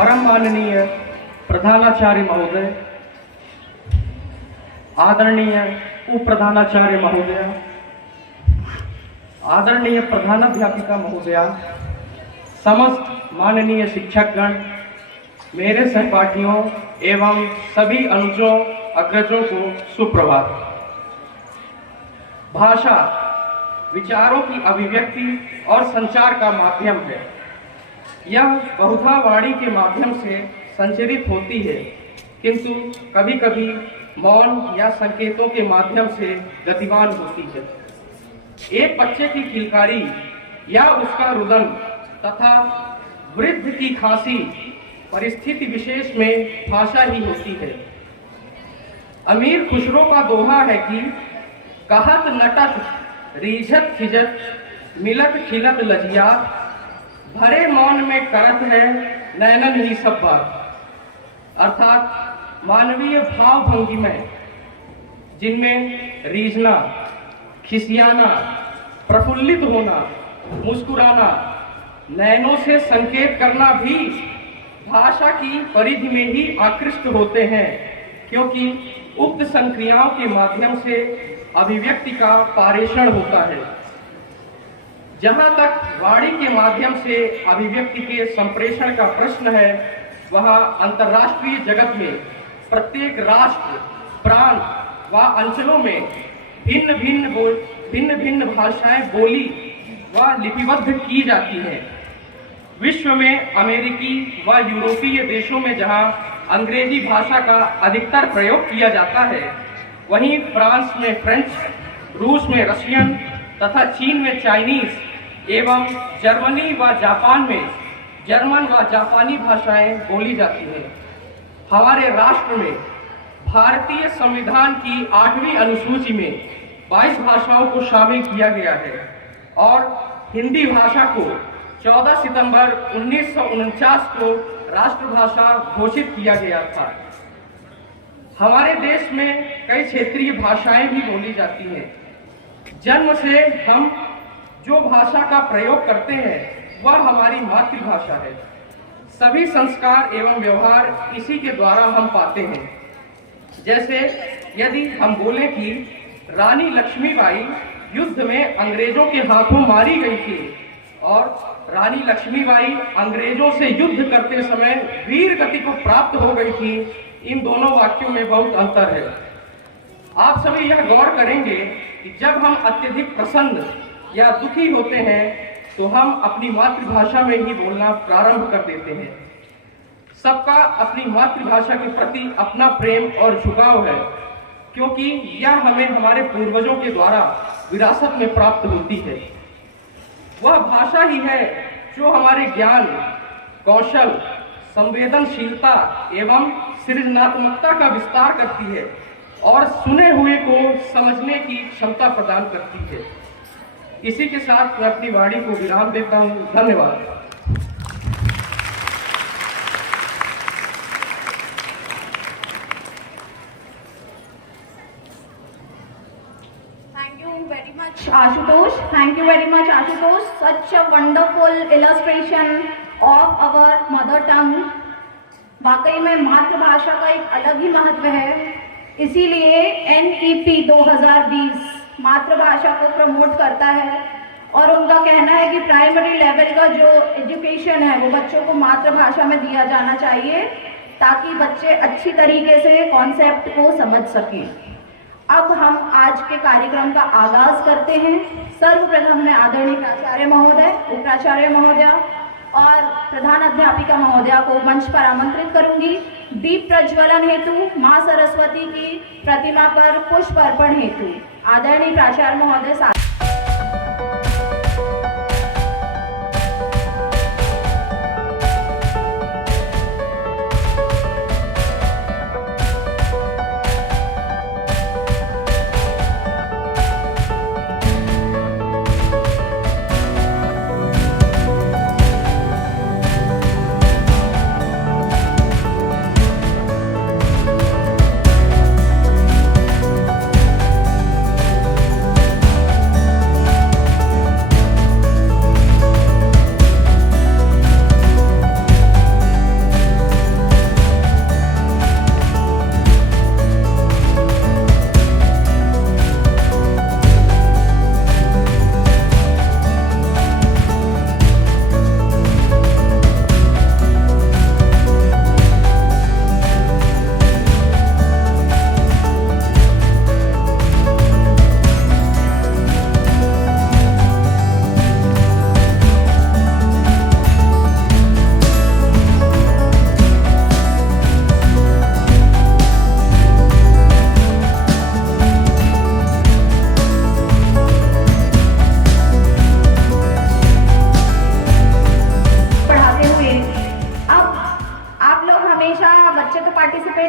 परम माननीय प्रधानाचार्य महोदय, आदरणीय उप प्रधानाचार्य महोदय, आदरणीय प्रधानाध्यापिका महोदया, समस्त माननीय शिक्षकगण, मेरे सहपाठियों एवं सभी अनुजों अग्रजों को सुप्रभात। भाषा विचारों की अभिव्यक्ति और संचार का माध्यम है। यह बहुधा वाणी के माध्यम से संचरित होती है, किंतु कभी कभी मौन या संकेतों के माध्यम से गतिवान होती है। एक बच्चे की किलकारी या उसका रुदन तथा वृद्ध की खांसी परिस्थिति विशेष में भाषा ही होती है। अमीर खुसरो का दोहा है कि कहत नटत रीझत खिजत मिलत खिलत लजिया, भरे मौन में करत है नैनन ही सब बात। अर्थात मानवीय भाव भंगी में जिनमें रीझना, खिसियाना, प्रफुल्लित होना, मुस्कुराना, नैनों से संकेत करना भी भाषा की परिधि में ही आकृष्ट होते हैं, क्योंकि उक्त संक्रियाओं के माध्यम से अभिव्यक्ति का पारेषण होता है। जहां तक वाणी के माध्यम से अभिव्यक्ति के संप्रेषण का प्रश्न है, वह अंतर्राष्ट्रीय जगत में प्रत्येक राष्ट्र, प्रांत व अंचलों में भिन्न भिन्न भाषाएं बोली व लिपिबद्ध की जाती हैं। विश्व में अमेरिकी व यूरोपीय देशों में जहां अंग्रेजी भाषा का अधिकतर प्रयोग किया जाता है, वहीं फ्रांस में फ्रेंच, रूस में रशियन तथा चीन में चाइनीज एवं जर्मनी व जापान में जर्मन व जापानी भाषाएं बोली जाती हैं। हमारे राष्ट्र में भारतीय संविधान की 8वीं अनुसूची में 22 भाषाओं को शामिल किया गया है और हिंदी भाषा को 14 सितंबर 1949 को राष्ट्रभाषा घोषित किया गया था। हमारे देश में कई क्षेत्रीय भाषाएं भी बोली जाती हैं। जन्म से हम जो भाषा का प्रयोग करते हैं वह हमारी मातृभाषा है। सभी संस्कार एवं व्यवहार इसी के द्वारा हम पाते हैं। जैसे यदि हम बोले कि रानी लक्ष्मीबाई युद्ध में अंग्रेजों के हाथों मारी गई थी और रानी लक्ष्मीबाई अंग्रेजों से युद्ध करते समय वीर गति को प्राप्त हो गई थी, इन दोनों वाक्यों में बहुत अंतर है। आप सभी यह गौर करेंगे कि जब हम अत्यधिक प्रसन्न या दुखी होते हैं तो हम अपनी मातृभाषा में ही बोलना प्रारंभ कर देते हैं। सबका अपनी मातृभाषा के प्रति अपना प्रेम और झुकाव है, क्योंकि यह हमें हमारे पूर्वजों के द्वारा विरासत में प्राप्त होती है। वह भाषा ही है जो हमारे ज्ञान, कौशल, संवेदनशीलता एवं सृजनात्मकता का विस्तार करती है और सुने हुए को समझने की क्षमता प्रदान करती है। इसी के साथ मैं अपनी वाणी को विराम देता हूँ। धन्यवाद। Ashutosh, thank you very much Ashutosh, such a wonderful illustration of our mother tongue। वाकई में मातृभाषा का एक अलग ही महत्व है, इसीलिए NEP 2020 मातृभाषा को प्रमोट करता है और उनका कहना है कि प्राइमरी लेवल का जो एजुकेशन है वो बच्चों को मातृभाषा में दिया जाना चाहिए, ताकि बच्चे अच्छी तरीके से कॉन्सेप्ट को समझ सकें। अब हम आज के कार्यक्रम का आगाज करते हैं। सर्वप्रथम मैं आदरणीय प्राचार्य महोदय, उप प्राचार्य महोदया और प्रधान अध्यापिका महोदया को मंच पर आमंत्रित करूंगी। दीप प्रज्वलन हेतु मां सरस्वती की प्रतिमा पर पुष्प अर्पण हेतु आदरणीय प्राचार्य महोदय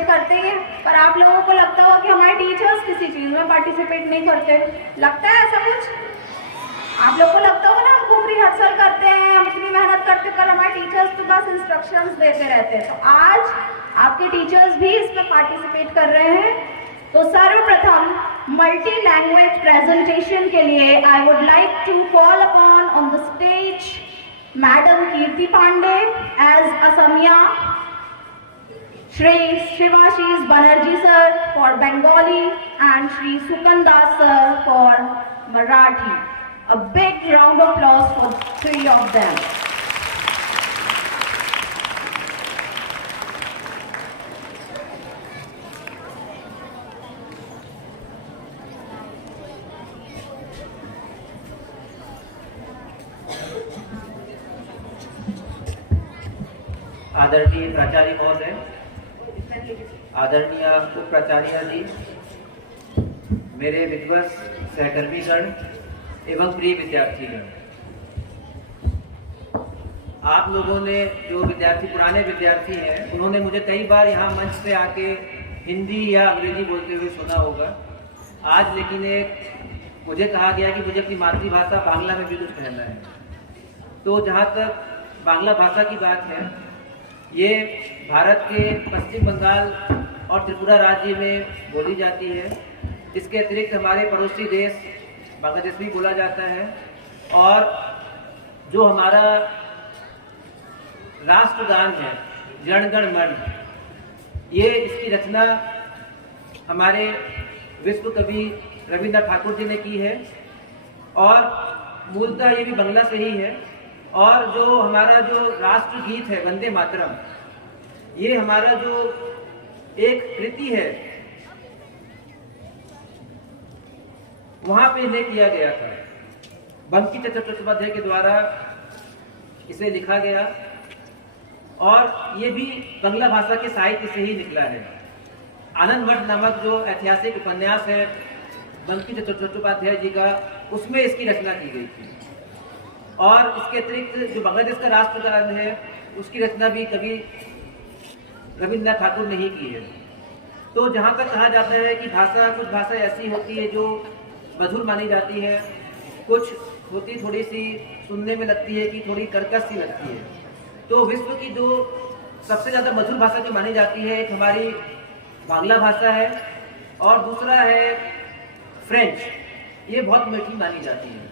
पार्टिसिपेट करते हैं, पर आप लोगों को लगता होगा कि हमारे टीचर्स किसी चीज़ में पार्टिसिपेट नहीं करते, लगता है ऐसा कुछ? आप लोग को लगता होगा ना, हम खूब रिहर्सल करते हैं, हम इतनी मेहनत करते हैं, पर हमारे टीचर्स तो बस इंस्ट्रक्शंस देते रहते हैं। तो आज आपके टीचर्स भी इसमें पार्टिसिपेट कर रहे हैं। तो सर्वप्रथम मल्टी लैंग्वेज प्रेजेंटेशन के लिए I would like to call upon on the stage madam Kirti Pandey as Asamiya, Shri Shivashish Banerjee sir for Bengali and Shri Sukan Das sir for Marathi. A big round of applause for three of them. आदरणीय प्राचार्य महोदय, आदरणीय उप प्राचार्य जी, मेरे विद्वत सहकर्मीगण एवं प्रिय विद्यार्थीगण, आप लोगों ने जो विद्यार्थी पुराने विद्यार्थी हैं उन्होंने मुझे कई बार यहाँ मंच पे आके हिंदी या अंग्रेजी बोलते हुए सुना होगा। आज लेकिन एक मुझे कहा गया कि मुझे अपनी मातृभाषा बांग्ला में भी कुछ कहना है। तो जहाँ तक बांग्ला भाषा की बात है, ये भारत के पश्चिम बंगाल और त्रिपुरा राज्य में बोली जाती है। इसके अतिरिक्त हमारे पड़ोसी देश बांग्लादेश भी बोला जाता है। और जो हमारा राष्ट्रगान है जन गण मन, ये इसकी रचना हमारे विश्व कवि रविन्द्रनाथ ठाकुर जी ने की है और मूलतः ये भी बांग्ला से ही है। और जो हमारा जो राष्ट्रगीत है वंदे मातरम, ये हमारा जो एक कृति है वहां पे इन्हें किया गया था, बंकिम चंद्र चट्टोपाध्याय के द्वारा इसे लिखा गया और ये भी बांग्ला भाषा के साहित्य से ही निकला है। आनंद मठ नामक जो ऐतिहासिक उपन्यास है बंकिम चंद्र चट्टोपाध्याय जी का, उसमें इसकी रचना की गई थी। और इसके अतिरिक्त जो बांग्लादेश का राष्ट्रगान है उसकी रचना भी कवि रविन्द्रनाथ ठाकुर ने ही की है। तो जहाँ तक कहा जाता है कि कुछ भाषा ऐसी होती है जो मधुर मानी जाती है, कुछ होती थोड़ी सी सुनने में लगती है कि थोड़ी कर्कश सी लगती है। तो विश्व की जो सबसे ज़्यादा मधुर भाषा जो मानी जाती है, एक हमारी बांग्ला भाषा है और दूसरा है फ्रेंच, ये बहुत मीठी मानी जाती है।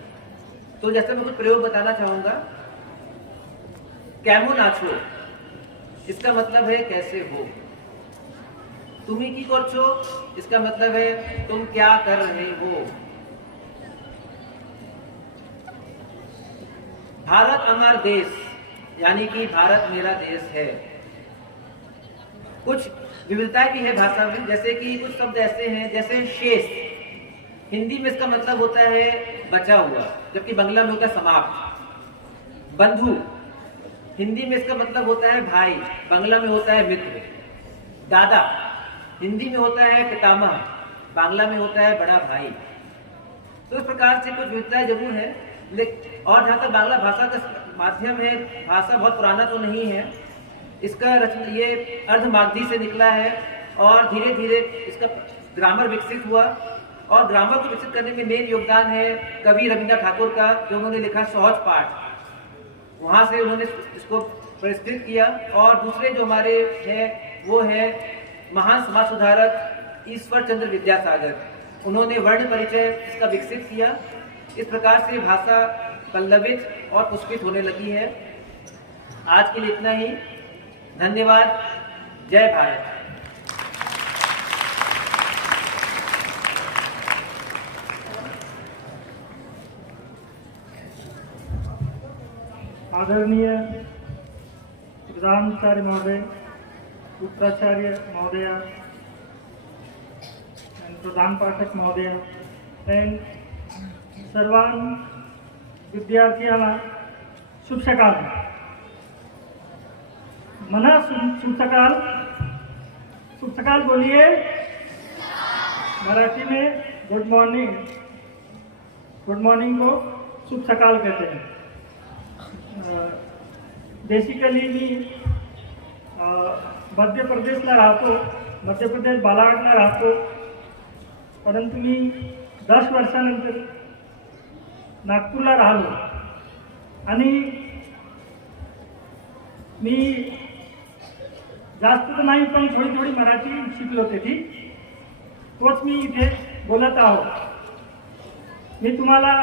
तो जैसे मैं कुछ प्रयोग बताना चाहूँगा। कैमो नाचो, इसका मतलब है कैसे हो। तुम्ही की करछो, इसका मतलब है तुम क्या कर रहे हो। भारत हमार देश, यानी कि भारत मेरा देश है। कुछ विविधताएं भी है भाषा में, जैसे कि कुछ शब्द ऐसे हैं जैसे शेष, हिंदी में इसका मतलब होता है बचा हुआ, जबकि बांग्ला में होता है समाप्त। बंधु, हिंदी में इसका मतलब होता है भाई, बांग्ला में होता है मित्र। दादा, हिंदी में होता है पितामह, बांग्ला में होता है बड़ा भाई। तो इस प्रकार से कुछ विविधताएं जरूर है। और जहाँ तक बांग्ला भाषा का माध्यम है, भाषा बहुत पुराना तो नहीं है, इसका रचना ये अर्धमागधी से निकला है और धीरे धीरे इसका ग्रामर विकसित हुआ। और ग्रामर को विकसित करने में मेन योगदान है कवि रविन्द्रनाथ ठाकुर का, जो उन्होंने लिखा सहज पाठ, वहाँ से उन्होंने इसको परिष्कृत किया। और दूसरे जो हमारे हैं वो है महान समाज सुधारक ईश्वर चंद्र विद्यासागर, उन्होंने वर्ण परिचय इसका विकसित किया। इस प्रकार से भाषा पल्लवित और पुष्पित होने लगी है। आज के लिए इतना ही। धन्यवाद। जय भारत। आदरणीय प्रधानाचार्य महोदय, उपप्राचार्य महोदय and प्रधान पाठक महोदय and सर्वान विद्यार्थ्यांना शुभ सकाळ। मना शुभ सकाळ, शुभ सकाळ बोलिए। मराठी में गुड मॉर्निंग, गुड मॉर्निंग को शुभ सकाळ कहते हैं। बेसिकली मी मध्य प्रदेशला राहतो मध्य प्रदेश बालाघाटला राहतो, परंतु मी 10 वर्षानंतर नागपूरला राहिलो आणि मी जास्त तर नाही पण थोडी थोडी मराठी शिकलो तेथी, तोच मी इथे बोलत आहो. मी तुम्हाला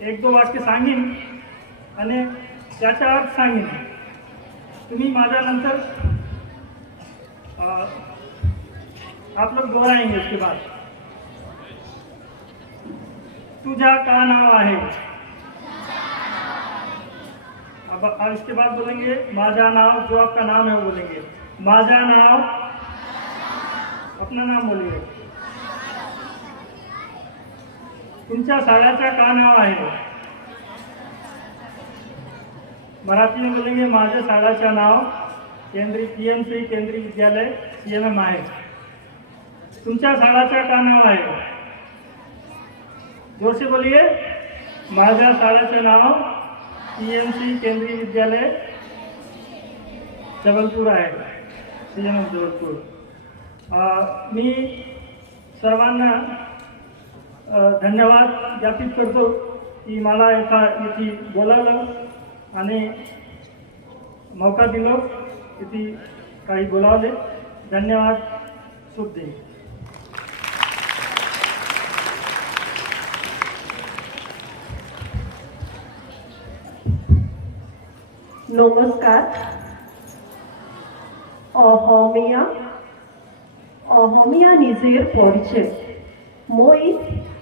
1-2 वाक्य सांगेन आणि त्याचा अर्थ सांगेन. तुम्ही माझ्यानंतर आप लोग दोहराएंगे उसके बाद. तुझा का नाव आहे. अब इसके बाद बोलेंगे माझा नाव. जो आपका नाम है वो बोलेंगे. माझा नाव. अपना नाम बोलिए. तुमच्या शाळेचा का नाव आहे. मराठी में बोलेंगे माझ्या शाळेचा नाव केंद्रीय PMC केंद्रीय विद्यालय CMM आहे. तुमच्या शाळेचा का नाव आहे. जोर से बोलिए. माझ्या शाळेचे नाव PMC केंद्रीय विद्यालय जबलपूर आहे. CMM जबलपूर. मी सर्वांना धन्यवाद ज्ञापित करतो की मला इथे बोलावलं आणि मौका दिलो इथे काही बोलावले. धन्यवाद. शुभ दिन. নমস্কার। অহমিয়া নিজের পরিচয়। মই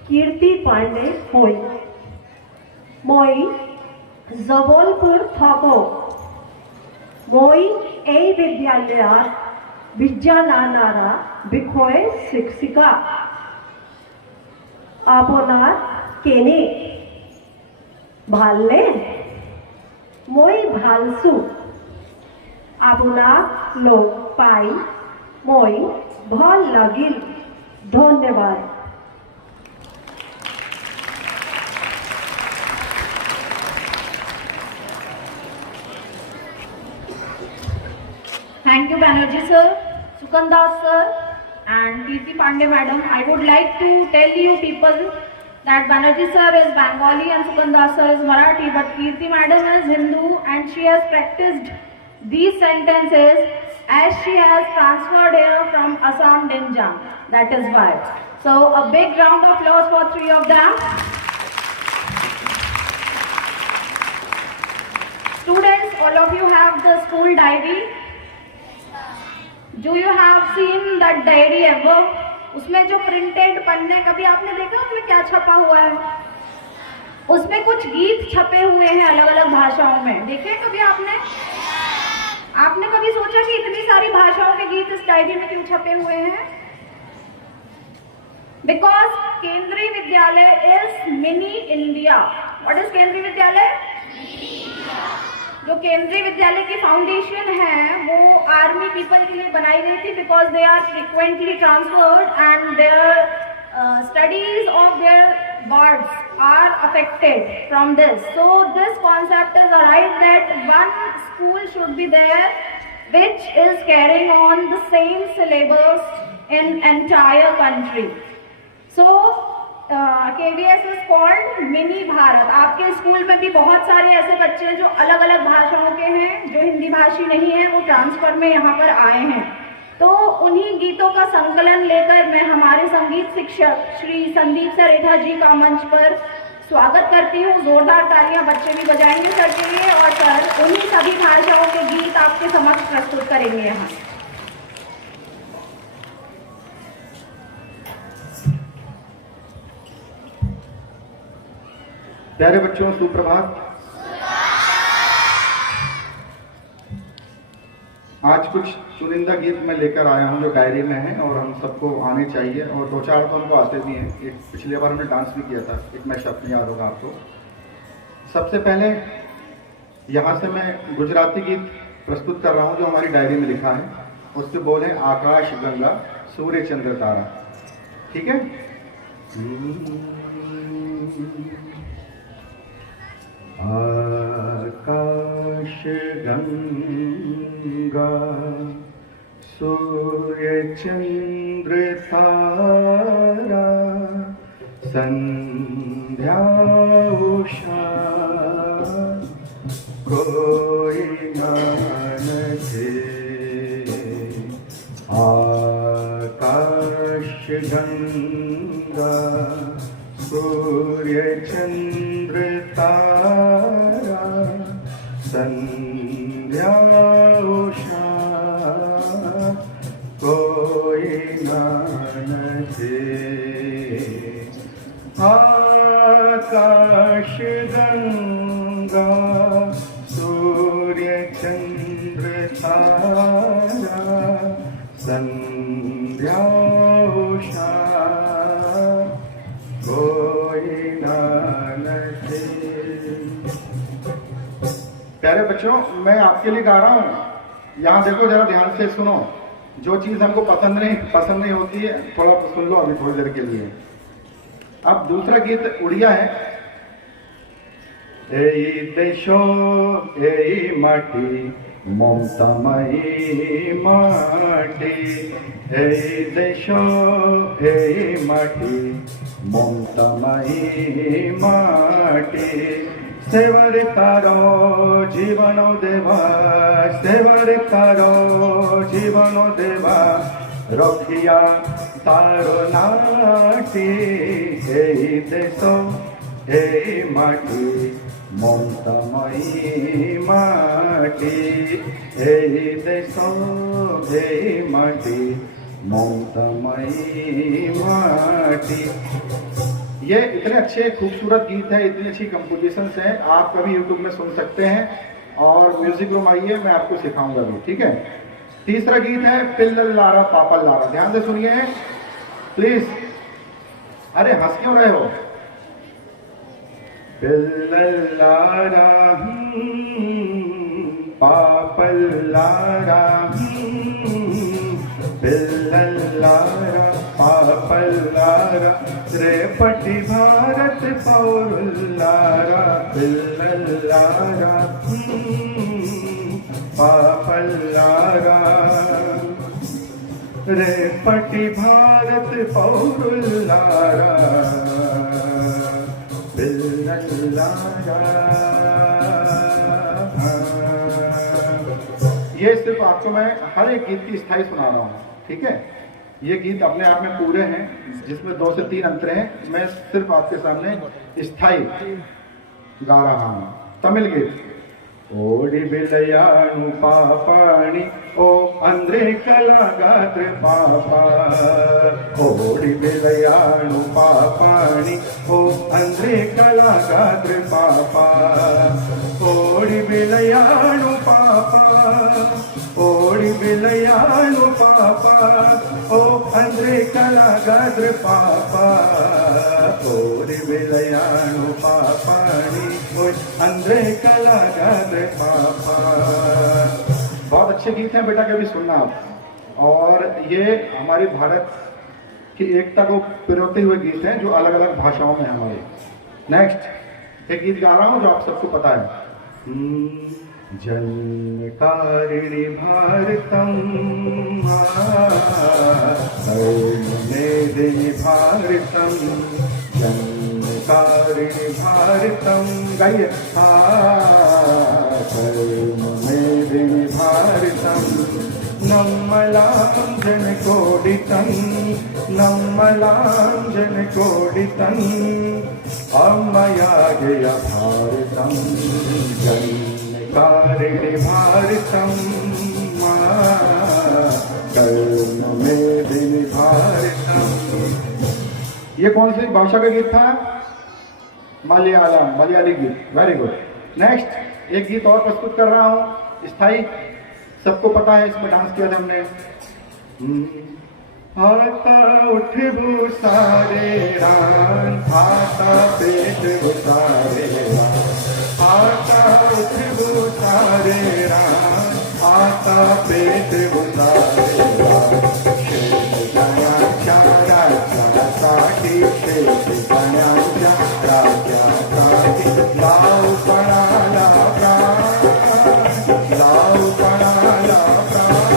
কীর্তি পাণ্ডে হই। মই জবলপুর থাকো। মই এই বিদ্যালয়ৰ বিজ্ঞানানাৰা বিষয়ে শিক্ষিকা। আপোনাৰ কেনে ভালনে। মই ভালছো। আপোনাক লগ পাই মই ভাল লাগিল। ধন্যবাদ। Thank you, Banerjee sir, Sukandas sir, and Kirti Pandey madam. I would like to tell you people that Banerjee sir is Bengali and Sukandas sir is Marathi, but Kirti madam is Hindu and she has practiced these sentences as she has transferred here from Assam Dinjam. That is why. So a big round of applause for 3 of them. Students, all of you have the school diary. Do you have seen that diary ever? उसमें जो printed पन्ने कभी आपने देखा उसमें क्या छपा हुआ है. उसमें कुछ गीत छपे हुए हैं अलग अलग भाषाओं में. देखे कभी आपने कभी सोचा कि इतनी सारी भाषाओं के गीत इस डायरी में क्यों छपे हुए हैं? बिकॉज केंद्रीय विद्यालय is mini India. What is केंद्रीय विद्यालय? जो केंद्रीय विद्यालय की फाउंडेशन है वो आर्मी पीपल के लिए बनाई गई थी because they are frequently transferred and their studies of their wards are affected from this. So this concept is arrived that one school should be there which is carrying on the same syllabus in entire country. So KVS is called Mini Bharat. आपके school में भी बहुत सारे ऐसे बच्चे हैं जो अलग अलग भाषाओं के हैं, जो हिंदी भाषी नहीं है, वो ट्रांसफर में यहाँ पर आए हैं. तो उन्हीं गीतों का संकलन लेकर मैं हमारे संगीत शिक्षक श्री संदीप सरेठा जी का मंच पर स्वागत करती हूँ. जोरदार तालियां बच्चे भी बजाएंगे सर के लिए और सर उन्हीं सभी भाषाओं के गीत आपके समक्ष प्रस्तुत करेंगे यहाँ. प्यारे बच्चों, सुप्रभात। आज कुछ चुनिंदा गीत मैं लेकर आया हूं जो डायरी में है और हम सबको आने चाहिए और 2-4 तो हमको आते भी हैं. एक पिछले बार हमने डांस भी किया था, एक मैं शब्द याद होगा आपको. सबसे पहले यहाँ से मैं गुजराती गीत प्रस्तुत कर रहा हूँ जो हमारी डायरी में लिखा है. उसके बोल है आकाश गंगा सूर्य चंद्र तारा. ठीक है? आकाश गंगा सूर्य चंद्र तारा संध्या उषा कोई मानसे आकाश गंगा सूर्य चंद्र तारा संध्या उषा कोई मानसे आकाश गंगा सूर्य चंद्र तारा संध्या उषा कोई मानसे। प्यारे बच्चों, मैं आपके लिए गा रहा हूँ, यहाँ देखो, जरा ध्यान से सुनो। जो चीज हमको पसंद नहीं होती है, थोड़ा सुन लो अभी थोड़ी देर के लिए। अब दूसरा गीत उड़िया है। এই দেশ এই মাটি মমতাময়ী মাটি, এই দেশ এই মাটি মমতাময়ী মাটি, সেবার তার জীবন দেবা, সেবার তার জীবন দেবা, রখিয়া তার নাটি। এই দেশ এই মাটি মমতাময়ী মাটি, এই দেশ এই মাটি মমতাময়ী মাটি। ये इतने अच्छे खूबसूरत गीत है, इतनी अच्छी कंपोजिशंस हैं, आप कभी यूट्यूब में सुन सकते हैं। और म्यूजिक रूम आइए, मैं आपको सिखाऊंगा भी, ठीक है। तीसरा गीत है पिल्लल्लारा पापल्लारा, ध्यान से सुनिए प्लीज। अरे हंस क्यों रहे हो? पिल्लल्लारा पापल्लारा, पिल्लल्लारा पापल्लारा, రేపటి భారత్ పౌరుల్లారా, పిల్లల్లారా పాపల్లారా, రేపటి భారత్ పౌరుల్లారా, पिल्लल्लारा। ये सिर्फ आपको मैं हर एक गीत की स्थाई सुना रहा हूँ, ठीक है। ये गीत अपने आप में पूरे हैं, जिसमें 2 से 3 अंतरे हैं। मैं सिर्फ आपके सामने स्थाई गा रहा हूँ। तमिल गीत। ओडी बिलयानु पापाणी ओ अंद्रे कलागात्र पापा, ओडी बिलयानु पापाणी ओ अंद्रे कलागात्र पापा, ओडी बिलयानु पापा, ओडी बिलयानु पापा, ओ अंद्रे कलागात्र पापा, ओडी बिलयानु पापाणी ओ अंद्रे कलागात्र पापा। बहुत अच्छे गीत हैं बेटा, कभी सुनना आप। और ये हमारे भारत की एकता को पिरोते हुए गीत हैं, जो अलग अलग भाषाओं में हमारे। नेक्स्ट एक गीत गा रहा हूँ जो आप सबको पता है। जन्मकारिणी भारतम मेदिनी भारतम, जन्मकारिणी भारतम, गाइए। मेदिनी भारतम, नम्मलांजन कोडितं, नम्मलांजन कोडितं, अम्मया जय भारतं, जन्मकारिणी भारतं, मेदिनी भारतम। ये कौन सी भाषा का गीत था? मलयालम, मलयाली गीत। Very good. नेक्स्ट एक गीत और प्रस्तुत कर रहा हूँ, स्थाई, सबको पता है, इसमें डांस किया था हमने। आता उठ सारे रान, आता पेट सारे रान, आता उठ सारे रान, आता पेट सारे रान, शेष गण्याच्या राजासाठी, शेष गण्याच्या राजासाठी, लाव पणाला प्राण, लाव पणाला प्राण,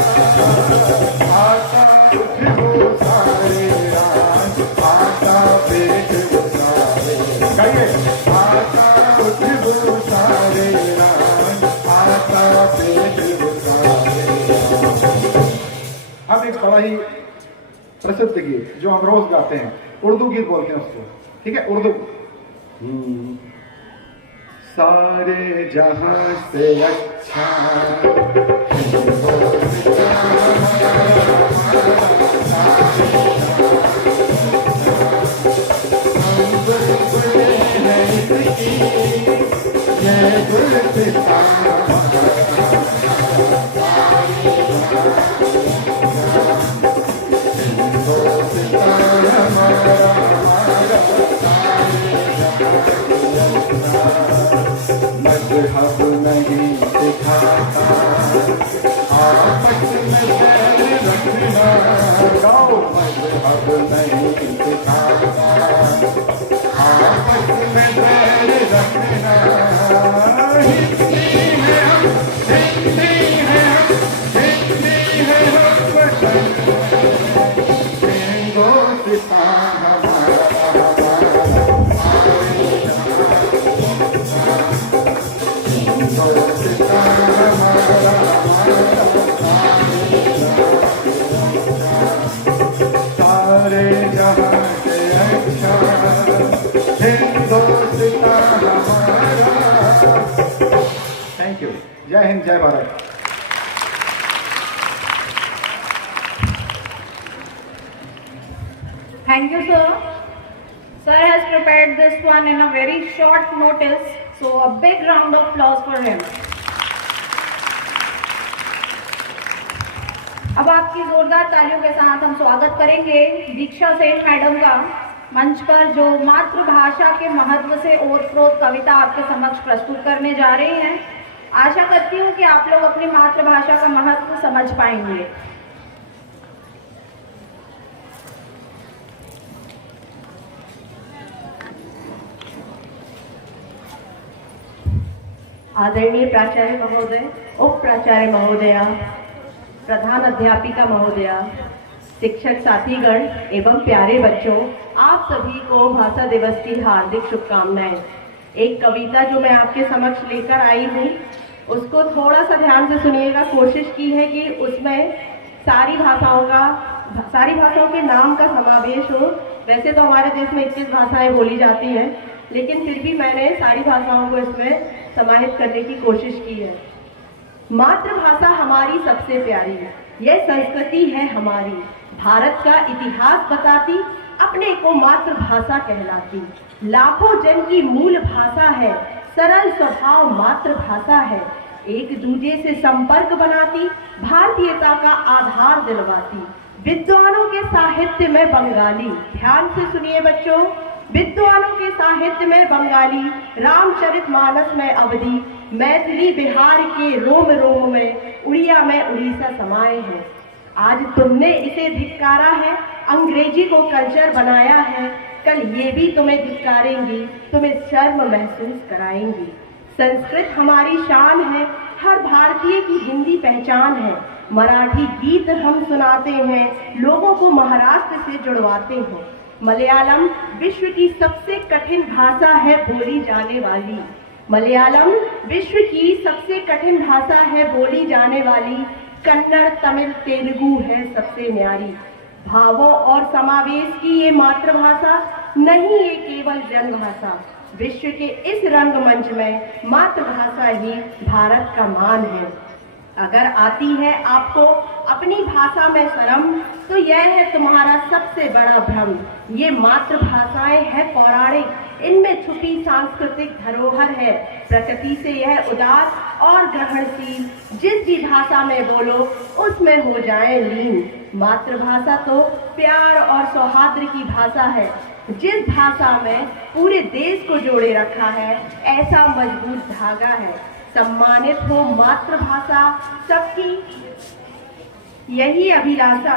बड़ा ही प्रसिद्ध गीत जो हम रोज गाते हैं, उर्दू गीत बोलते हैं उसको, ठीक है, उर्दू। सारे जहां से अच्छा मज़हब नहीं सिखाता, आपस में बैर रखना, गाओ मज़हब नहीं सिखाता, आपस में बैर रखना। हिंदी है हम, हिंदी है हम, हिंदी है हम वतन, हिंदुस्तान हमारा। सारे जहां से अच्छा हिंदुस्तान हमारा। Thank you. जय हिंद, जय Bharat. Thank you, sir. Sir has prepared this one in a very short notice, so a big round of applause for him. अब आपकी जोरदार तालियों के साथ हम स्वागत करेंगे दीक्षा सेन मैडम का मंच पर, जो मातृभाषा के महत्व से ओतप्रोत कविता आपके समक्ष प्रस्तुत करने जा रही हैं। आशा करती हूँ कि आप लोग अपनी मातृभाषा का महत्व समझ पाएंगे। आदरणीय प्राचार्य महोदय, उप प्राचार्य महोदया, प्रधान अध्यापिका महोदया, शिक्षक साथीगण एवं प्यारे बच्चों, आप सभी को भाषा दिवस की हार्दिक शुभकामनाएं। एक कविता जो मैं आपके समक्ष लेकर आई हूँ उसको थोड़ा सा ध्यान से सुनिएगा। कोशिश की है कि उसमें सारी भाषाओं के नाम का समावेश हो। वैसे तो हमारे देश में 21 भाषाएं बोली जाती हैं, लेकिन फिर भी मैंने सारी भाषाओं को इसमें समाहित करने की कोशिश की है। मातृभाषा हमारी सबसे प्यारी है, यह संस्कृति है हमारी, भारत का इतिहास बताती, अपने को मातृभाषा कहलाती। लाखों जन की मूल भाषा है, सरल स्वभाव मातृभाषा है, एक दूजे से संपर्क बनाती, भारतीयता का आधार दिलवाती। विद्वानों के साहित्य में बंगाली, ध्यान से सुनिए बच्चों, विद्वानों के साहित्य में बंगाली, रामचरितमानस में अवधी, मैथिली बिहार के रोम रोम में, उड़िया में उड़ीसा समाये हैं। आज तुमने इसे धिक्कारा है, अंग्रेजी को कल्चर बनाया है, कल ये भी तुम्हें धिक्कारेंगी, तुम्हें शर्म महसूस कराएंगी। संस्कृत हमारी शान है, हर भारतीय की हिंदी पहचान है। मराठी गीत हम सुनाते हैं, लोगों को महाराष्ट्र से जुड़वाते हैं। मलयालम विश्व की सबसे कठिन भाषा है बोली जाने वाली। मलयालम विश्व की सबसे कठिन भाषा है बोली जाने वाली। कन्नड़ तमिल तेलुगु है सबसे न्यारी। भावों और समावेश की ये मातृभाषा नहीं, ये केवल जनभाषा। विश्व के इस रंगमंच में मातृभाषा ही भारत का मान है। अगर आती है आपको अपनी भाषा में शर्म, तो यह है तुम्हारा सबसे बड़ा भ्रम। ये मातृभाषाएं हैं पौराणिक, इनमें छुपी सांस्कृतिक धरोहर है। प्रकृति से यह उदार और ग्रहणशील, जिस भी भाषा में बोलो उसमें हो जाए लीन। मातृभाषा तो प्यार और सौहार्द की भाषा है, जिस भाषा में पूरे देश को जोड़े रखा है, ऐसा मजबूत धागा है। सम्मानित हो मातृभाषा सबकी, यही अभिलाषा।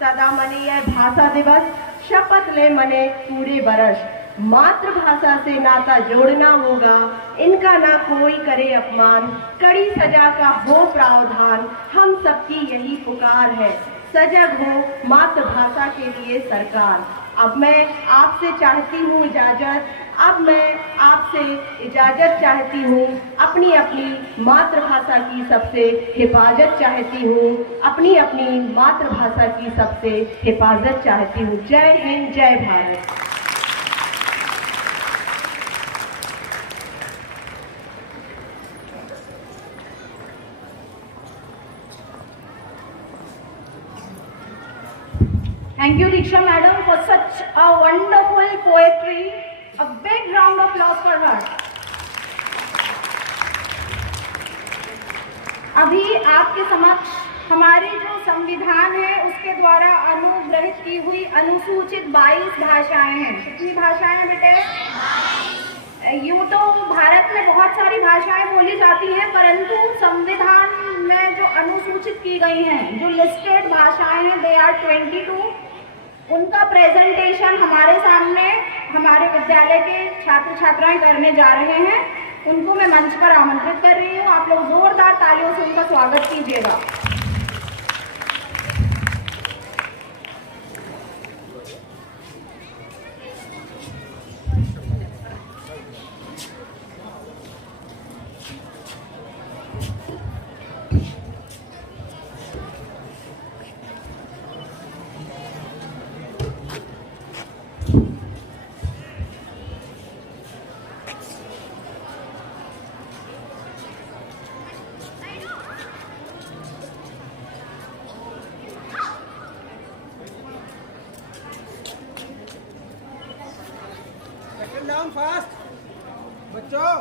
सदा मने यह भाषा दिवस, शपथ ले मने पूरे बरस। मातृभाषा से नाता जोड़ना होगा, इनका ना कोई करे अपमान। कड़ी सजा का हो प्रावधान, हम सबकी यही पुकार है। सजग हो मातृभाषा के लिए सरकार। अब मैं आपसे चाहती हूँ इजाजत, अब मैं आपसे इजाज़त चाहती हूँ, अपनी अपनी मातृभाषा की सबसे हिफाजत चाहती हूँ, अपनी अपनी मातृभाषा की सबसे हिफाजत चाहती हूँ। जय हिंद, जय Bharat. Thank you, Diksha madam, for such a wonderful poetry. A big round of applause for her. अभी आपके समक्ष हमारे जो संविधान है उसके द्वारा अनुग्रहित की हुई अनुसूचित 22 भाषाएं हैं। कितनी भाषाएं हैं बेटे? यूँ तो भारत में बहुत सारी भाषाएं बोली जाती हैं, परंतु संविधान में जो अनुसूचित की गई हैं, जो लिस्टेड भाषाएं हैं, दे आर 22। उनका प्रेजेंटेशन हमारे सामने हमारे विद्यालय के छात्र छात्राएं करने जा रहे हैं। उनको मैं मंच पर आमंत्रित कर रही हूँ। आप लोग जोरदार तालियों से उनका स्वागत कीजिएगा। डाउन फास्ट बच्चों।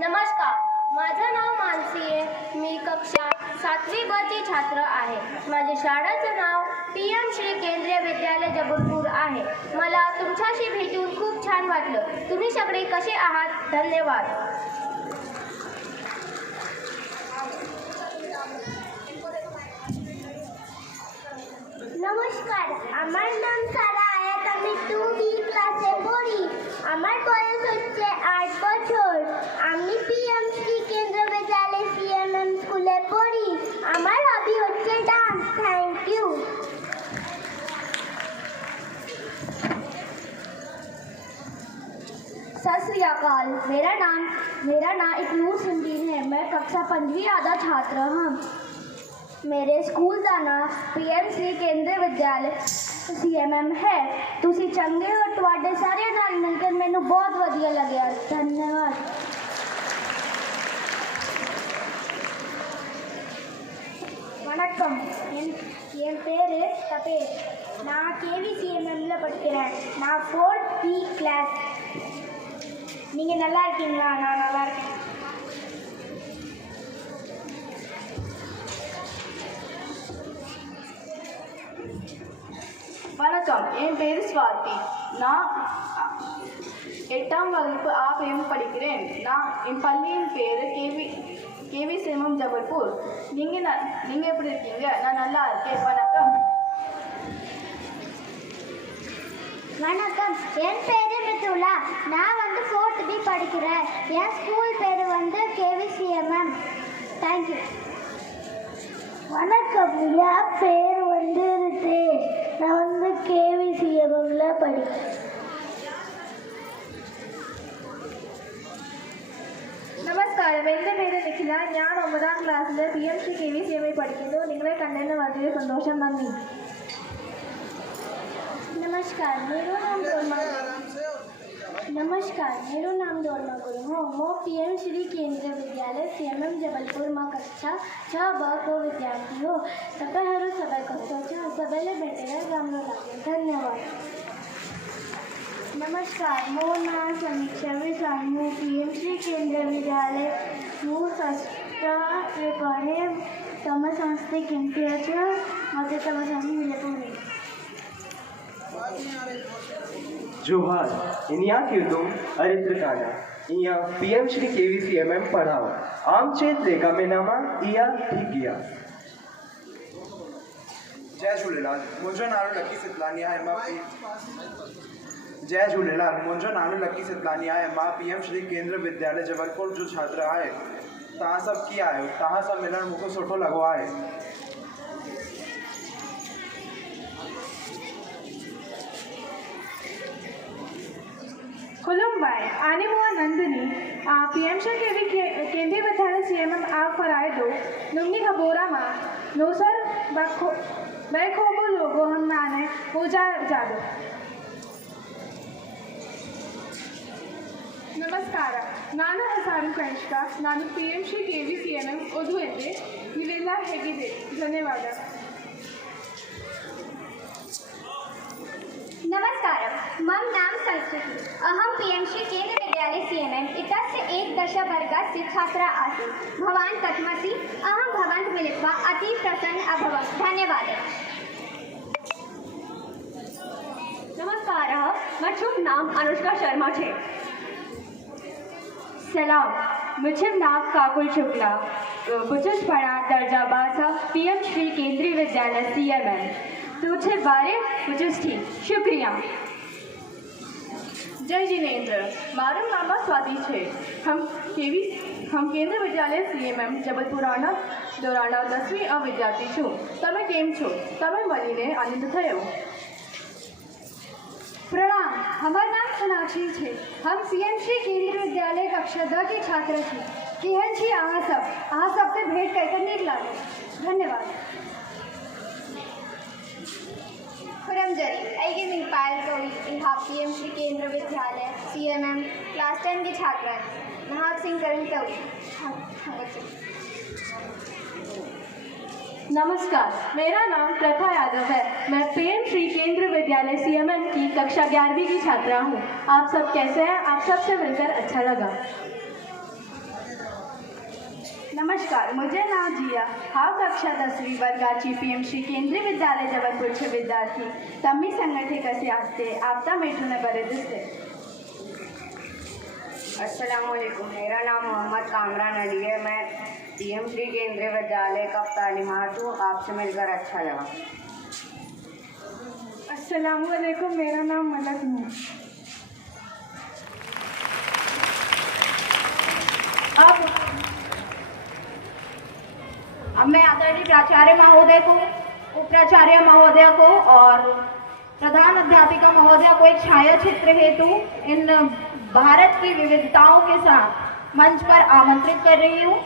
नमस्कार, माझं नाव मानसी आहे. मी कक्षा 7वी ब ची छात्र आहे. माझे शाळेचं नाव PM श्री केंद्रीय विद्यालय जबलपूर आहे. मला तुमच्याशी भेटून खूप छान वाटलं. तुम्ही सगळे कसे आहात? धन्यवाद. নমস্কার, আমার নাম সারা আয়াত, আমি 2B ক্লাসে পড়ি। আমার বয়স হচ্ছে 8 বছর। আমি PM শ্রী কেন্দ্র বিদ্যালয় CMM স্কুলে পড়ি। আমার হবি হচ্ছে ডান্স। Thank you. सत श्री अकाल। मेरा नाम इकनूर सिंधीन है। मैं कक्षा 5वीं आधा छात्र हूँ। मेरे स्कूल का नाम PM श्री केंद्रीय विद्यालय CMM है। तुसी चंगे हो, तुहाडे सारे नाल मिलकर मैनू बहुत वधिया लग्या। धन्यवाद। வணக்கம், என் பேர் தபேஷ். நான் KVCMMல படிக்கிறேன். நான் 4th B கிளாஸ். நீங்கள் நல்லா இருக்கீங்களா? நான் நல்லா இருக்கேன். வணக்கம், என் பேர் ஸ்வாதி. நான் 8ஆம் வகுப்பு A படிக்கிறேன். என் பள்ளியின் பேர் KVCMM ஜபல்பூர். நீங்கள் எப்படி இருக்கீங்க? நான் நல்லா இருக்கேன். வணக்கம். வணக்கம், என் பேர் மிதுலா. நான் 4th B படிக்கிறேன். என் ஸ்கூல் பேர் KVCMM. தேங்க்யூ. வணக்கம், என் பேர் வந்து ரிதேஷ். நான் வந்து KVCMல படிக்கிறேன். നമസ്കാരം, എൻ്റെ പേര് നിഖില. ഞാൻ 9ാം ക്ലാസ്സിൽ PMC KVCM പഠിക്കുന്നു. നിങ്ങളെ കണ്ടതിന് വളരെ സന്തോഷം. നന്ദി. नमस्कार, मेरा नाम डोरमा गुरु हूँ. मैं PM श्री केंद्रीय विद्यालय CMM जबलपुर में कक्षा 6B को विद्यार्थी हूँ. सबै सबैले भेटेर राम्रो लाग्यो. धन्यवाद. नमस्कार, मो नाम समीक्षा विशाल. मैं PM श्री केंद्रीय विद्यालय षष्ठ पढ़े. तम संस्थे केमती अच्छे मत तम संस्थे मिले पूरी जोहार. इनिया क्यूतुम अरित्रकाना इया PM श्री KVCMM पढ़ाओ. आम क्षेत्र का मेनामा इया ठीक गया. जय झूलेलाल. मुंहिंजो नालो लकी सितलानी आहे. जय झूलेलाल. मुंहिंजो नालो लकी सितलानी आहे. मां PM श्री केंद्रीय विद्यालय जबलपुर जो छात्र आहे. तव्हां सभु कीअं आहियो? तव्हां सां मिलणु मूंखे सुठो लॻो आहे. खुलुमबाई. आने मुआ नंदिनी. PMC केंद्रीय विद्यालय CMM आप फराए दो नुमनी खबोरा मा नोसर बैखोबो लोगो हम माने पूजा जादो. ನಮಸ್ಕಾರ, ನಾನು ಹಸಾರು ಕನಿಷ್ಕ. ನಾನು PMC KVCMM ಓದುವಂತೆ. ನೀವೆಲ್ಲ ಹೇಗಿದೆ? ಧನ್ಯವಾದ. नमस्कारम, मम नाम संस्कृति. अहम PMC केंद्र विद्यालय CMM इतः से 1 वर्गात से छात्रा आसि. भवान् कथमसि? अहं भवन्त मिलित्वा अति प्रसन्न अभवम्. धन्यवादः. नमस्कारः, मम शुभ नाम अनुष्का शर्मा छे. सलाम, मुझे नाम काकुल शुक्ला. बुजुर्ग पढ़ा दर्जा बासा PM श्री केंद्रीय विद्यालय CMM. तुझे बारे बुजुर्ग थी. शुक्रिया. जय जिनेन्द्र. मारू नाम स्वाति है. हम केंद्र विद्यालय CMM जबलपुराना दौराना 10મી विद्यार्थी छू. तमे केम छो? तमे मळीने आनंद थयो. प्रणाम, हमार नाम सोनाक्षी है. हम CMC केंद्रीय विद्यालय कक्षा 2 के छात्र छी. केहन छी अहाँ सब से भेंट कर नीक लागल. धन्यवाद. खुरमजरी ऐगे मिपाल कवि यहाँ PMC केंद्र विद्यालय CMM क्लास 10 के छात्र नाहक सिंह करण कवि. नमस्कार, मेरा नाम प्रथा यादव है. मैं PM श्री केंद्र विद्यालय CMM की कक्षा 11वीं की छात्रा हूँ. आप सब कैसे हैं? आप सबसे मिलकर अच्छा लगा. नमस्कार, मुझे नाव जिया. हा कक्षा 10वी वर्गाची PMC केंद्रीय विद्यालय जबलपूरचे विद्यार्थी. तम्ही संघटे कसे असते? आपता मेठून बरे दिसते. अस्सलामुअलैकुम. मेरा नाम मोहम्मद कामरान अली है. मैं PM श्री केंद्रीय विद्यालय का तालीमात हूँ. आपसे मिलकर अच्छा लगा. अस्सलामुअलैकुम. मेरा नाम मलक है. अब मैं आदरणीय प्राचार्य महोदय को, उपाचार्य महोदय को और प्रधान अध्यापिका महोदय को एक छाया चित्र हेतु इन भारत की विविधताओं के साथ मंच पर आमंत्रित कर रही हूँ.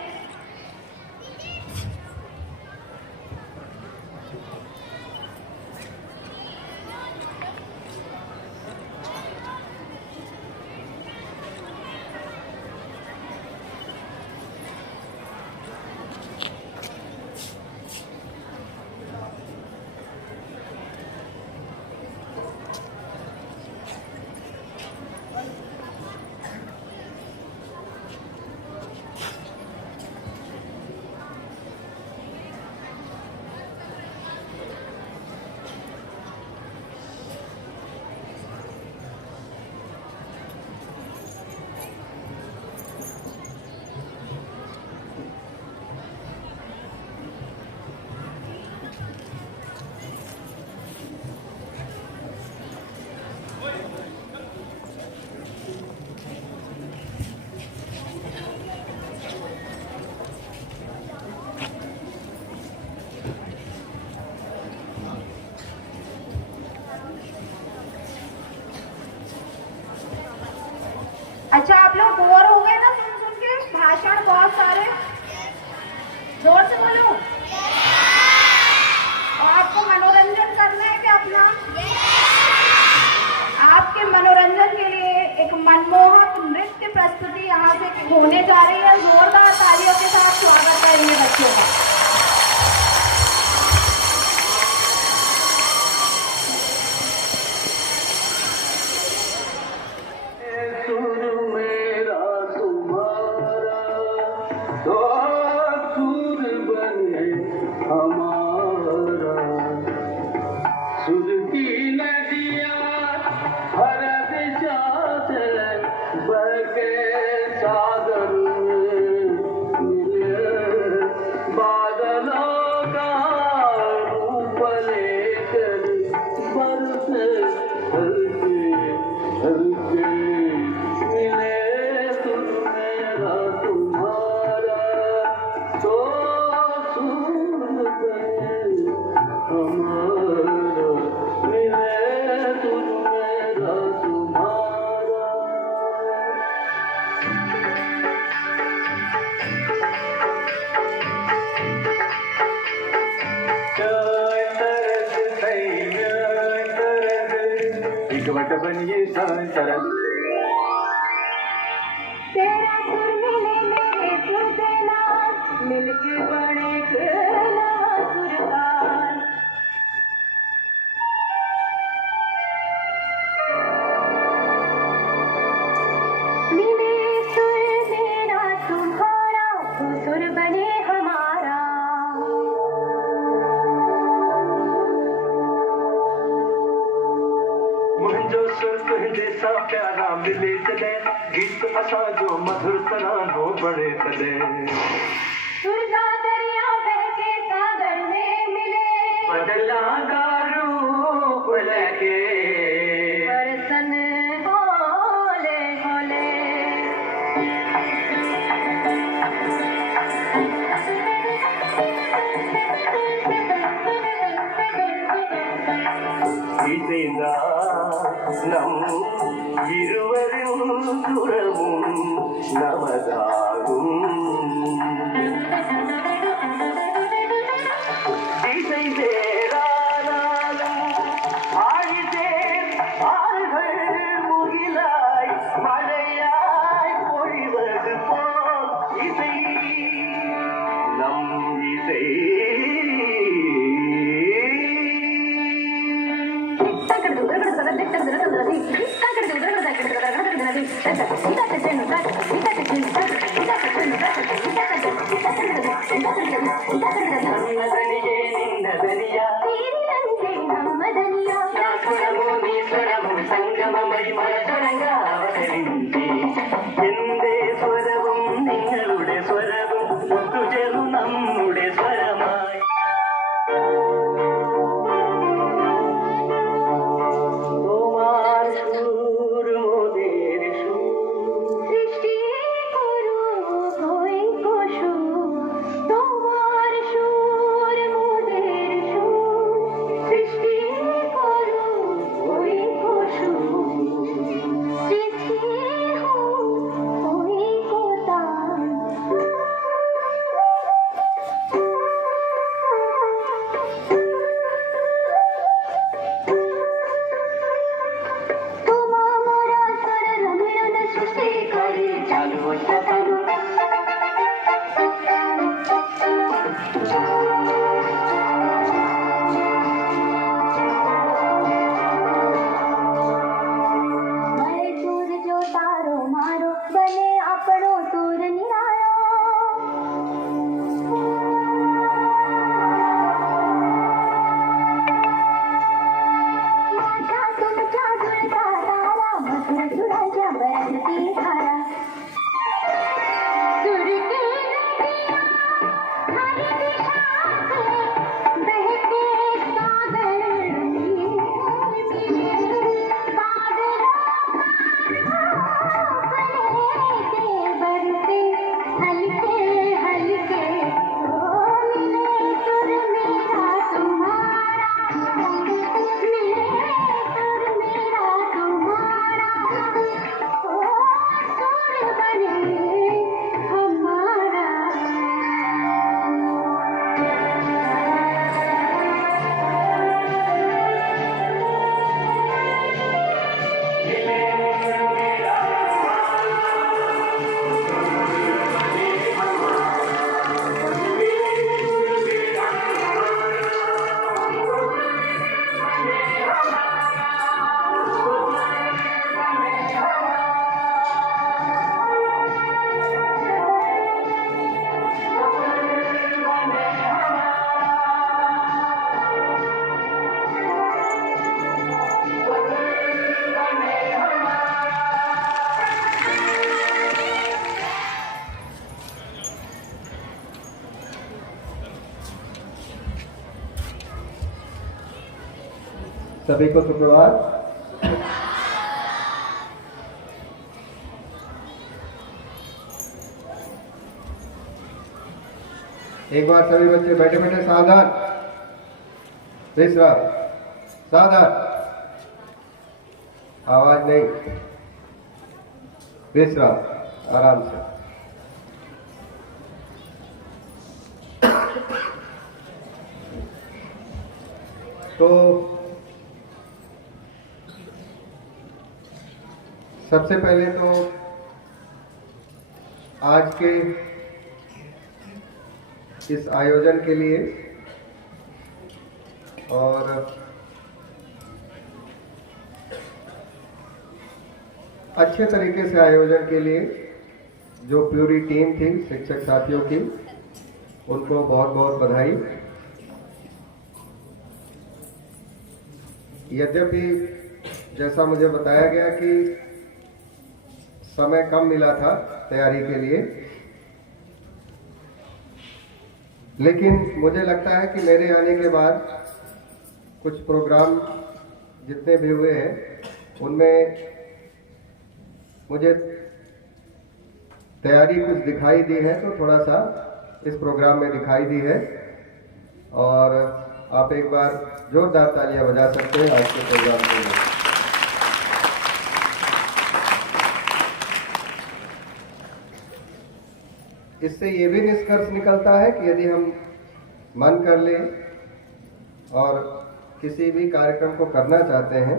अच्छा, आप लोग बोर हो गए ना सुन सुन के भाषण बहुत सारे? जोर से बोलो। और आपको मनोरंजन करना है क्या अपना? आपके मनोरंजन के लिए एक मनमोहक नृत्य प्रस्तुति यहाँ से होने जा रही है। जोरदार तालियों के साथ स्वागत करेंगे बच्चों का। बनिए तेरा सुर मिले मेरे सुर देना, मिलके बड़े करना सुरताल। मिले सुर मेरा तुम्हारा, तो सुर बने हमारा। मुझो सुर तुझे सा प्यारा मिले चले, गीत असा जो मधुर तरानो बड़े तले। सुर का दरिया बहके सागर में मिले, बदला का रूप लेके बरसन होले होले। ഇരുവരും ദുരവും നവതാകും திசை சேரானாலும் ஆழிதே ஆறுகள் முகிலாய் மழையாய் பொழிவது போல் இசை நம் இசை എന്റെ സ്വരവും നിങ്ങളുടെ സ്വരവും ഒത്തുചേർന്നു നമ്മുടെ സ്വരമായി. তোমার সুর মোদের সুর, সৃষ্টি করু কৈক সুর। তোমার সুর মোদের সুর, সৃষ্টি করু কৈক সুর। সৃষ্টি কৈক তান। তোমা মোরা স্বর রমিয়ন সৃষ্টি করে চালু চালু। मैं सुर जो तारो मारो, बने अपनो सुर निरायो। माझा तुमच्या जुळता तारा, मधुर सुराच्या बरसती धारा। सुर के नदियाँ हर दिशा से बहके सागर मिले। बादलों के बरसे हल्के हल्के, ओ मिले सुर मेरा तुम्हारा, मिले सुर मेरा तुम्हारा। ओ सुर सभी को सुप्रभात। एक बार सभी बच्चे बैठे बैठे सावधान, विश्राम, सावधान, आवाज नहीं, विश्राम, आराम से। तो सबसे पहले तो आज के इस आयोजन के लिए और अच्छे तरीके से आयोजन के लिए जो पूरी टीम थी शिक्षक साथियों की, उनको बहुत बहुत बधाई। यद्यपि जैसा मुझे बताया गया कि समय कम मिला था तैयारी के लिए, लेकिन मुझे लगता है कि मेरे आने के बाद कुछ प्रोग्राम जितने भी हुए हैं उनमें मुझे तैयारी कुछ दिखाई दी है, तो थोड़ा सा इस प्रोग्राम में दिखाई दी है। और आप एक बार जोरदार तालियां बजा सकते हैं आज के प्रोग्राम के लिए। इससे ये भी निष्कर्ष निकलता है कि यदि हम मन कर लें और किसी भी कार्यक्रम को करना चाहते हैं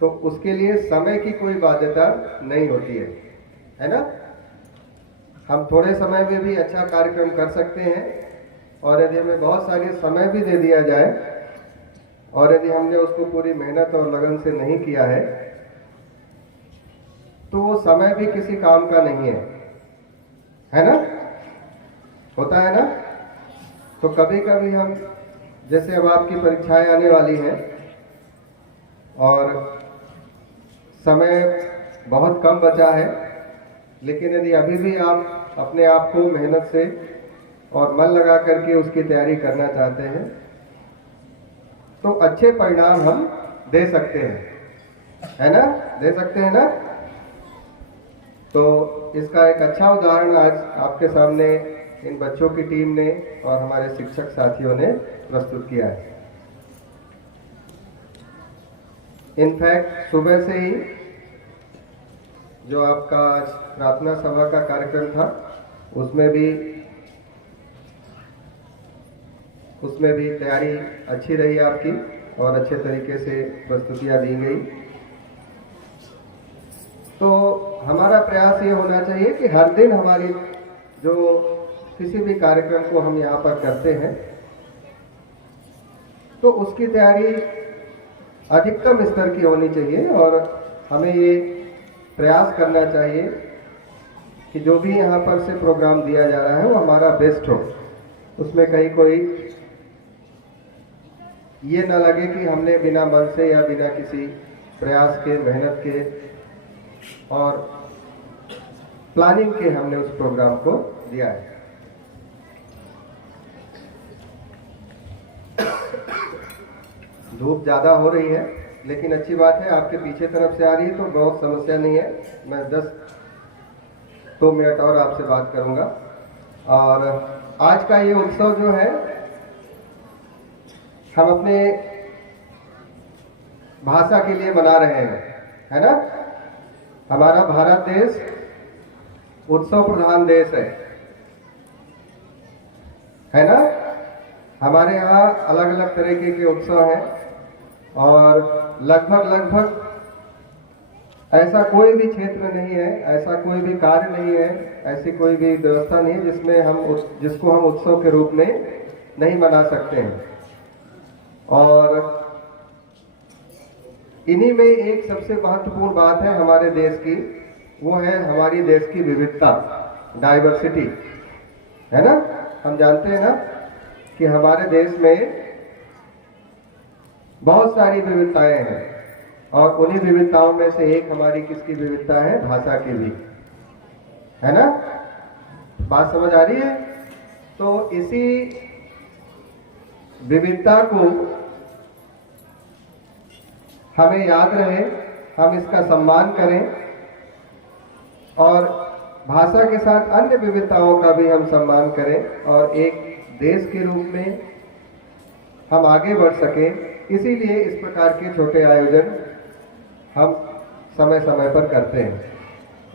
तो उसके लिए समय की कोई बाध्यता नहीं होती है ना। हम थोड़े समय में भी अच्छा कार्यक्रम कर सकते हैं, और यदि हमें बहुत सारी समय भी दे दिया जाए और यदि हमने उसको पूरी मेहनत और लगन से नहीं किया है तो वो समय भी किसी काम का नहीं है ना, होता है ना। तो कभी कभी हम, जैसे अब आपकी परीक्षाएं आने वाली हैं और समय बहुत कम बचा है, लेकिन यदि अभी भी आप अपने आप को मेहनत से और मन लगा करके उसकी तैयारी करना चाहते हैं तो अच्छे परिणाम हम दे सकते हैं, है ना, दे सकते हैं ना। तो इसका एक अच्छा उदाहरण आज आपके सामने इन बच्चों की टीम ने और हमारे शिक्षक साथियों ने प्रस्तुत किया है। इनफैक्ट सुबह से ही जो आपका आज प्रार्थना सभा का कार्यक्रम था उसमें भी तैयारी अच्छी रही आपकी और अच्छे तरीके से प्रस्तुतियां दी गई। तो हमारा प्रयास ये होना चाहिए कि हर दिन हमारी जो किसी भी कार्यक्रम को हम यहाँ पर करते हैं तो उसकी तैयारी अधिकतम स्तर की होनी चाहिए, और हमें ये प्रयास करना चाहिए कि जो भी यहाँ पर से प्रोग्राम दिया जा रहा है वो हमारा बेस्ट हो। उसमें कहीं कोई ये ना लगे कि हमने बिना मन से या बिना किसी प्रयास के, मेहनत के और प्लानिंग के हमने उस प्रोग्राम को दिया है। धूप ज़्यादा हो रही है, लेकिन अच्छी बात है आपके पीछे तरफ से आ रही है तो बहुत समस्या नहीं है। मैं 10-2 मिनट और आपसे बात करूंगा। और आज का ये उत्सव जो है हम अपने भाषा के लिए मना रहे हैं, है ना। हमारा भारत देश उत्सव प्रधान देश है ना। हमारे यहाँ अलग अलग तरीके के उत्सव हैं और लगभग ऐसा कोई भी क्षेत्र नहीं है, ऐसा कोई भी कार्य नहीं है, ऐसी कोई भी व्यवस्था नहीं है जिसको हम उत्सव के रूप में नहीं मना सकते हैं। और इन्हीं में एक सबसे महत्वपूर्ण बात है हमारे देश की, वो है हमारी देश की विविधता, डाइवर्सिटी, है ना। हम जानते हैं ना कि हमारे देश में बहुत सारी विविधताएं हैं, और उन्हीं विविधताओं में से एक हमारी किसकी विविधता है, भाषा की भी, है ना। बात समझ आ रही है। तो इसी विविधता को हमें याद रहे, हम इसका सम्मान करें और भाषा के साथ अन्य विविधताओं का भी हम सम्मान करें और एक देश के रूप में हम आगे बढ़ सकें। इसीलिए इस प्रकार के छोटे आयोजन हम समय समय पर करते हैं।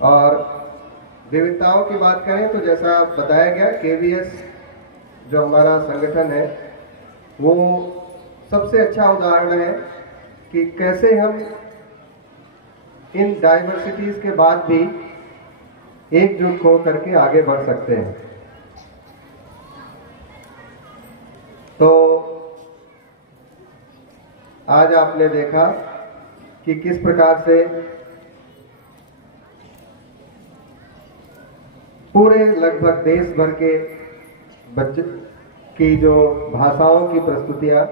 और विविधताओं की बात करें तो जैसा बताया गया, केवीएस जो हमारा संगठन है वो सबसे अच्छा उदाहरण है कि कैसे हम इन डाइवर्सिटीज के बाद भी एकजुट हो करके आगे बढ़ सकते हैं। तो आज आपने देखा कि किस प्रकार से पूरे लगभग देश भर के बच्चे की जो भाषाओं की प्रस्तुतियां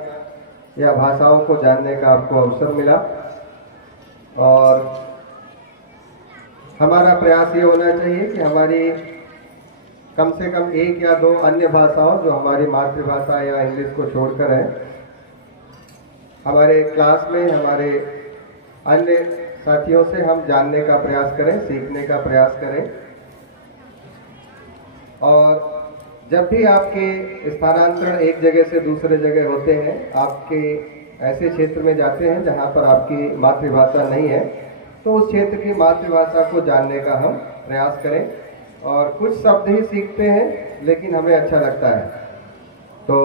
या भाषाओं को जानने का आपको अवसर मिला। और हमारा प्रयास ये होना चाहिए कि हमारी कम से कम एक या दो अन्य भाषाओं जो हमारी मातृभाषा या इंग्लिश को छोड़कर है, हमारे क्लास में हमारे अन्य साथियों से हम जानने का प्रयास करें, सीखने का प्रयास करें। और जब भी आपके स्थानांतरण एक जगह से दूसरे जगह होते हैं, आपके ऐसे क्षेत्र में जाते हैं जहां पर आपकी मातृभाषा नहीं है, तो उस क्षेत्र की मातृभाषा को जानने का हम प्रयास करें। और कुछ शब्द ही सीखते हैं लेकिन हमें अच्छा लगता है। तो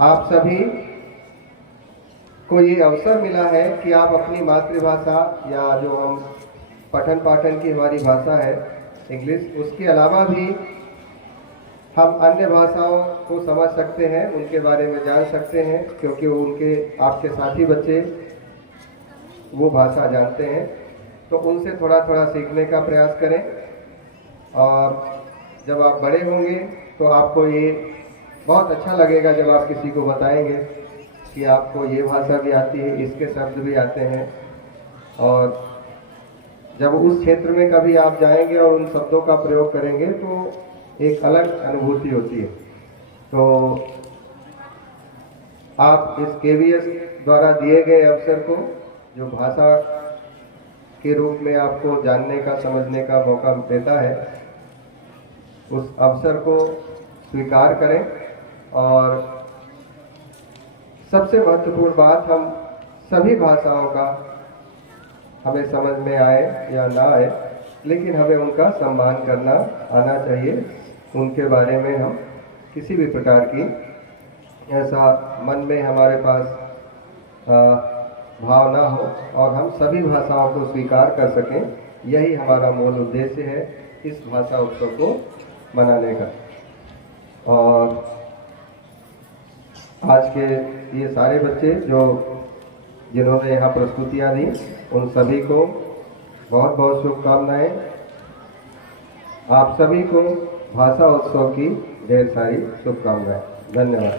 आप सभी को ये अवसर मिला है कि आप अपनी मातृभाषा या जो हम पठन पाठन की हमारी भाषा है इंग्लिश, उसके अलावा भी हम अन्य भाषाओं को समझ सकते हैं, उनके बारे में जान सकते हैं, क्योंकि उनके आपके साथी बच्चे वो भाषा जानते हैं। तो उनसे थोड़ा थोड़ा सीखने का प्रयास करें। और जब आप बड़े होंगे तो आपको ये बहुत अच्छा लगेगा जब आप किसी को बताएंगे कि आपको ये भाषा भी आती है, इसके शब्द भी आते हैं। और जब उस क्षेत्र में कभी आप जाएंगे और उन शब्दों का प्रयोग करेंगे तो एक अलग अनुभूति होती है। तो आप इस केवीएस द्वारा दिए गए अवसर को, जो भाषा के रूप में आपको जानने का, समझने का मौका देता है, उस अवसर को स्वीकार करें। और सबसे महत्वपूर्ण बात, हम सभी भाषाओं का हमें समझ में आए या ना आए, लेकिन हमें उनका सम्मान करना आना चाहिए। उनके बारे में हम किसी भी प्रकार की ऐसा मन में हमारे पास भाव ना हो और हम सभी भाषाओं को स्वीकार कर सकें। यही हमारा मूल उद्देश्य है इस भाषा उत्सव को मनाने का। और आज के ये सारे बच्चे जिन्होंने यहाँ प्रस्तुतियाँ दी, उन सभी को बहुत बहुत शुभकामनाएं। आप सभी को भाषा उत्सव की ढेर सारी शुभकामनाएं। धन्यवाद।